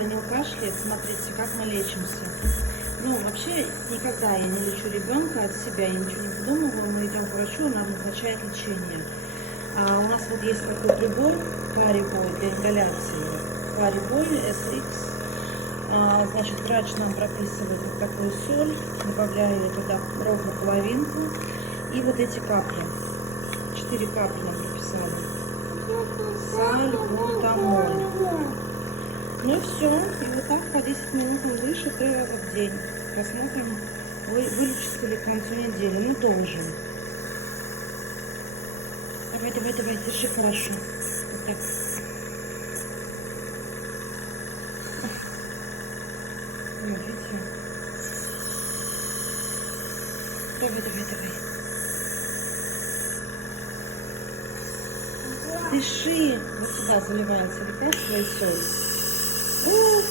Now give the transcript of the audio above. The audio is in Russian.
Данил кашляет, смотрите, как мы лечимся. Ну, вообще, никогда я не лечу ребенка от себя, я ничего не придумываю, мы идем к врачу, он нам назначает лечение. А у нас вот есть такой прибор, Парибой, для ингаляции. Парибой SX. Значит, врач нам прописывает вот такую соль, добавляю туда ровно половинку. И вот эти капли. 4 капли нам прописали. Сальбутамоль. Ну и все. И вот так по 10 минут не выше 3 раза в день. Посмотрим, вылечится ли к концу недели. Ну, должен. Давай, давай, давай, держи хорошо. Вот так. Видите? Давай, давай, давай. Дыши. Вот сюда заливается лекарство и соль. Оп.